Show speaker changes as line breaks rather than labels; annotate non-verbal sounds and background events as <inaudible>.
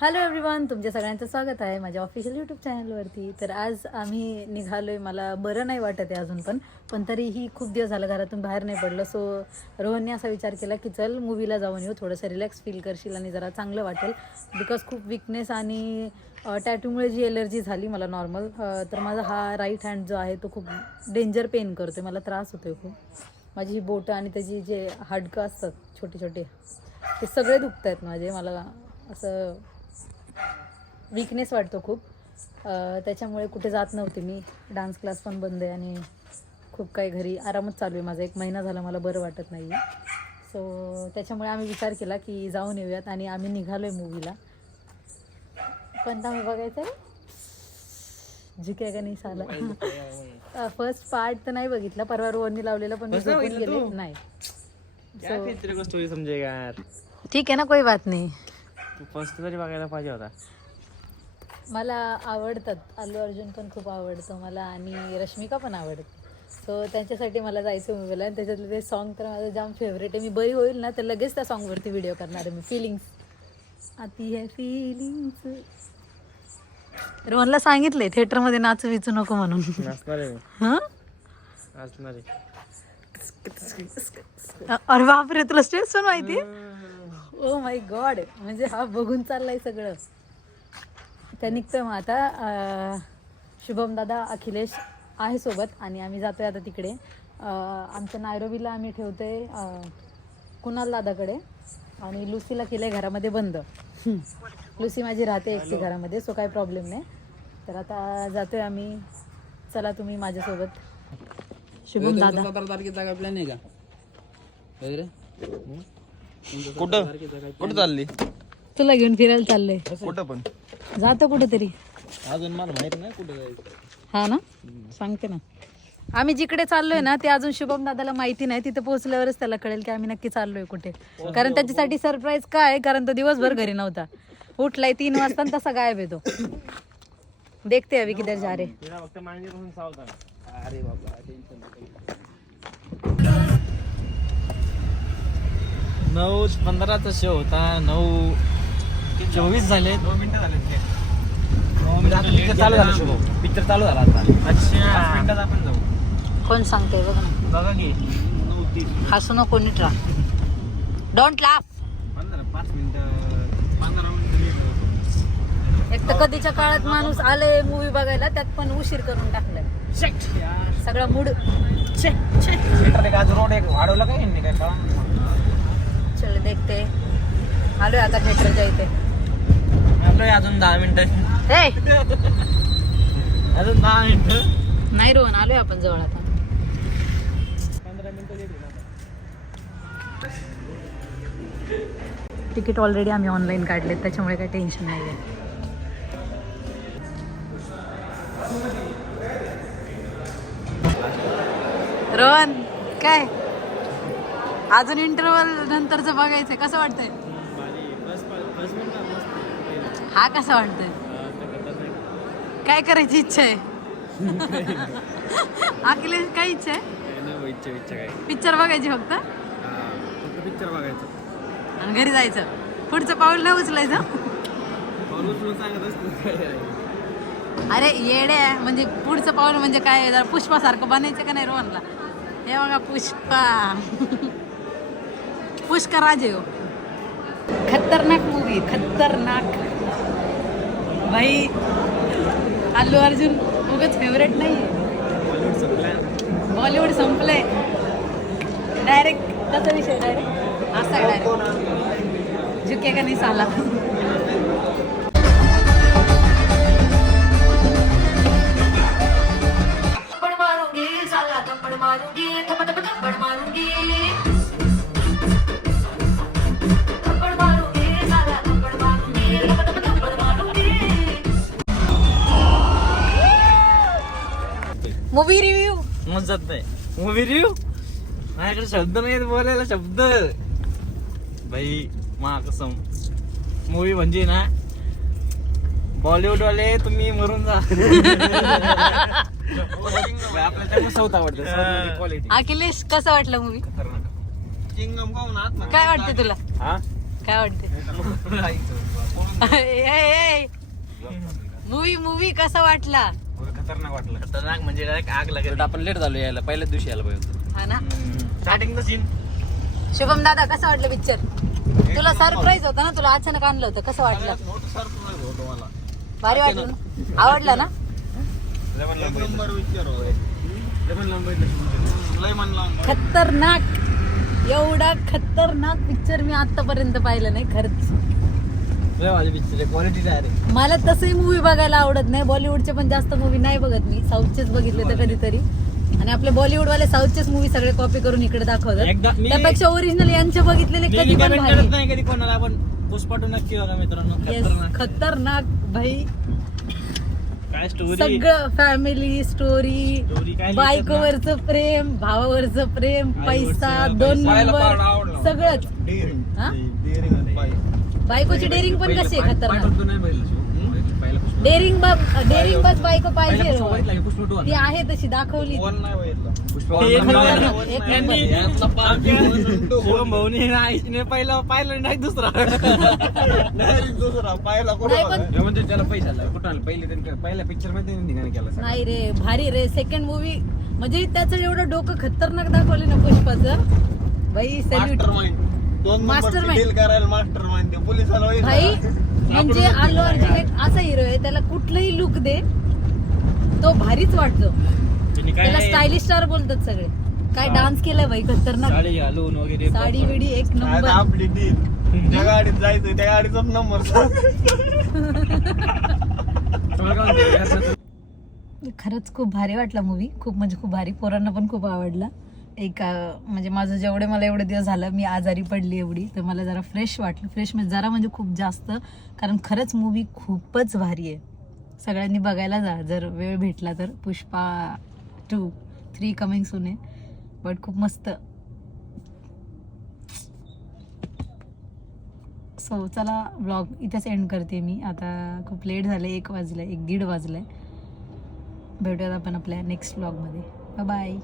Hello everyone तुमच्या सगळ्यांचं स्वागत आहे माझ्या ऑफिशियल यूट्यूब चॅनलवरती तर आज आम्ही निघालो आहे मला बरं नाही वाटत आहे अजून पण पण तरीही खूप दिवस झालं घरातून बाहेर नाही पडलं. सो रोहनने असा विचार केला की चल मूवीला जाऊन येऊ थोडंसं रिलॅक्स फील करशील आणि जरा चांगलं वाटेल. बिकॉज खूप विकनेस आणि टॅटूमुळे जी एलर्जी झाली मला नॉर्मल तर माझा हा राईट हँड जो आहे तो खूप डेंजर पेन करतो आहे मला त्रास होतो आहे खूप. माझी ही बोटं आणि त्याची जे हाडकं असतात छोटे छोटे ते सगळे दुखत आहेत माझे. मला असं विकनेस वाटतो खूप. अं, त्याच्यामुळे कुठे जात नव्हते मी. डान्स क्लास पण बंद आहे आणि खूप काही घरी आरामच चालू आहे माझा. एक महिना झाला मला बरं वाटत नाही. आहे सो त्याच्यामुळे आम्ही विचार केला की जाऊन येऊयात आणि आम्ही निघालो आहे मूवीला कोणता मी बघायचा आहे झुके का नाही साला? फर्स्ट पार्ट तर नाही बघितला. परवा रोहननी लावलेला पण मी गेले? नाही. ठीक आहे ना कोई बात नाही.
तू फर्स्ट तरी बघायला पाहिजे होता.
मला आवडतात अल्लू अर्जुन पण खूप आवडतो मला आणि रश्मिका पण आवडते. सो त्यांच्यासाठी मला जायचं मूवीला आणि त्याच्यातलं ते सॉन्ग तर माझं जाम फेवरेट आहे. मी बरी होईल ना तर लगेच त्या सॉन्गवरती व्हिडिओ करणार आहे मी. फिलिंग्स आती है फिलिंग्स रोहनला सांगितलंय थिएटरमध्ये नाचू विचू नको म्हणून.
नाचणार आहे मी.
हं?
नाचणार आहे.
अरे बापरे तुला स्टेज पण माहिती ओ माय गॉड म्हणजे हा बघून चाललाय सगळं. त्या निघतोय मग आता शुभम दादा अखिलेश आहे सोबत आणि आम्ही जातोय आता तिकडे. आमच्या नायरोबीला आम्ही ठेवतोय कुणाल दादाकडे आणि लुसीला केलंय घरामध्ये बंद. लुसी माझी राहते एकटी घरामध्ये सो काही प्रॉब्लेम नाही. तर आता जातोय आम्ही. चला तुम्ही माझ्यासोबत. शुभम दादा.
तारखेचा काय प्लॅन आहे का?
कुठं? कुठं चालली?
तुला घेऊन फिरायला चाललंय.
कुठं पण.
जातो कुठेतरी.
अजून मला माहीत नाही कुठं जायचं.
हा ना? सांगते ना. आम्ही जिकडे चाललोय ना ते अजून शुभम दादाला माहिती नाही. तिथे पोहोचल्यावरच त्याला कळेल की आम्ही नक्की चाललोय कुठे. कारण त्याच्यासाठी सरप्राईज काय आहे? कारण तो दिवसभर घरी नव्हता. उठलाय तीन वाजता आणि तसा गायब येतो देखते अभी किधर जा रे
अरे बाबा नऊ पंधराचा शो होता. नऊ चोवीस झाले. दोन मिनिटं झाले पिक्चर चालू झाला पिक्चर चालू झाला आता. अच्छा. पाच मिनिटात आपण जाऊ.
कोण सांगते बघ ना.
बघा की. नऊ तीस
हसू नको नीट राहा. डोंट लाफ
पंधरा पाच मिनिटं. पंधरा मिनिटं
एक तर कधीच्या काळात माणूस आले मूवी बघायला त्यात पण उशीर करून टाकलाय. सगळा मूड.
आज रोड एक वाढवला काय यांनी काय?
चल देखते. आलोय आता थिएटरच्या इथे.
आपलं अजून दहा मिनिटं. अजून दहा मिनिटं.
नाही रोहन आलोय आपण जवळ आता. तिकीट ऑलरेडी आम्ही ऑनलाईन काढले त्याच्यामुळे काही टेन्शन नाही आहे रोहन काय? अजून इंटरव्हल नंतरचं बघायचंय कसं वाटतंय? हा कसा वाटतंय? काय करायची इच्छा आहे? अखिलेश काय इच्छा आहे? पिक्चर बघायची फक्त?
पिक्चर बघायचं
आणि घरी जायचं. पुढचं पाऊल नाही उचलायचं. अरे येडे आहे. म्हणजे पुढचं पाऊल म्हणजे काय पुष्पासारखं बनायचं का नाही रोहनला? हे बघा पुष्पा. पुष्कर राजे हो. खतरनाक मूवी खतरनाक. भाई अल्लू अर्जुन उगच फेवरेट नाही बॉलिवूड संपलंय. डायरेक्ट कसा विषय डायरेक्ट असा डायरेक्ट झुके का नाही साला?
थप्पड़ मारूंगी साला थप्पड़ मारूंगी थप्पड़ थप्पड़ मारूंगी.
मूवी रिव्ह्यू
मजात नाही. मूवी रिव्ह्यू माझ्याकडे शब्द नाही बोलायला शब्द. भाई मा कसम मूवी म्हणजे ना बॉलिवूड वाले तुम्ही मरून जा. आपल्या साऊथ आवडतं. क्वालिटी
अखिलेश कसं वाटलं मूवी
खतरनाक.
काय वाटतं तुला?
हा?
काय वाटते मूवी मूवी कसा वाटला?
खतरनाक वाटलं. खतरनाक म्हणजे डायरेक्ट आग लागेल.
आपण लेट झालो यायला पहिल्याच दिवशी यायला पाहिजे होतं.
हा ना?
स्टार्टिंग सीन
शुभम दादा कसं वाटलं पिक्चर तुला सरप्राईज होता ना? तुला अचानक आणलं होतं. कसं वाटलं?
होतो मला.
भारी वाटलं ना? आवडलं ना? खतरनाक. एवढा खतरनाक पिक्चर मी आतापर्यंत पाहिलं नाही खरंच. मला तसंही मूवी बघायला आवडत नाही. बॉलिवूडचे पण जास्त मूवी नाही बघत मी. साऊथचेच बघितले तर कधीतरी. आणि आपले बॉलिवूड वाले साऊथचेच मूवी सगळे कॉपी करून इकडे दाखवतात. त्यापेक्षा ओरिजिनल यांचे बघितलेले कधी पण
नाही कधी कोणाला. पण पुष्पाटू नक्की बघा मित्रांनो. खतरनाक.
खतरनाक भाई.
काय स्टोरी
सगळं फॅमिली स्टोरी बायकोवरचं प्रेम भावावरचं प्रेम पैसा दोन. नंबर सगळंच. हा? बायकोची डेअरिंग पण कशी आहे खतरनाक. डेअरिंग बाब डेअरिंग बस बायको पाहिजे
two
ती. आहे तशी दाखवली.
हे भाऊनी आईने पहिला पाहिलं नाही दुसरा. <laughs>
हे त्याला पैसा कुठं पहिले पहिल्या पिक्चरमध्ये केला सगळं.
नाही रे भारी रे. सेकंड मूवी म्हणजे त्याचं एवढं डोकं खतरनाक दाखवले ना पुष्पाचं. भाई सॅल्यूट मास्टर माइंड
करायला मास्टर माइंड पोलिसाला
भाई म्हणजे अल्लू अर्जुन एक असा हिरो आहे त्याला कुठलंही लुक दे तो भारीच वाटतो. त्याला स्टायलिश स्टार बोलतात सगळे. काय डान्स केलाय भाई खतरनाक.
साडी घालून वगैरे
साडी बिडी एक नंबर.
आपली डील त्या गाडीत जायचं त्या गाडीचा नंबर <laughs>
खरंच खूप भारी वाटला मूवी खूप म्हणजे खूप भारी. पोरांना पण खूप आवडला. एक म्हणजे माझं जेवढे मला एवढे दिवस झालं मी आजारी पडली एवढी तर मला जरा फ्रेश वाटलं. फ्रेश म्हणजे जरा म्हणजे खूप जास्त कारण खरंच मूवी खूपच भारी आहे. सगळ्यांनी बघायला जा जर वेळ भेटला तर. Pushpa two three coming soon आहे. बट खूप मस्त. सो चला ब्लॉग इथेच एंड करते मी. आता खूप लेट झालं एक वाजलं एक दीड वाजलं आहे भेटूयात आपण आपल्या नेक्स्ट ब्लॉगमध्ये बाय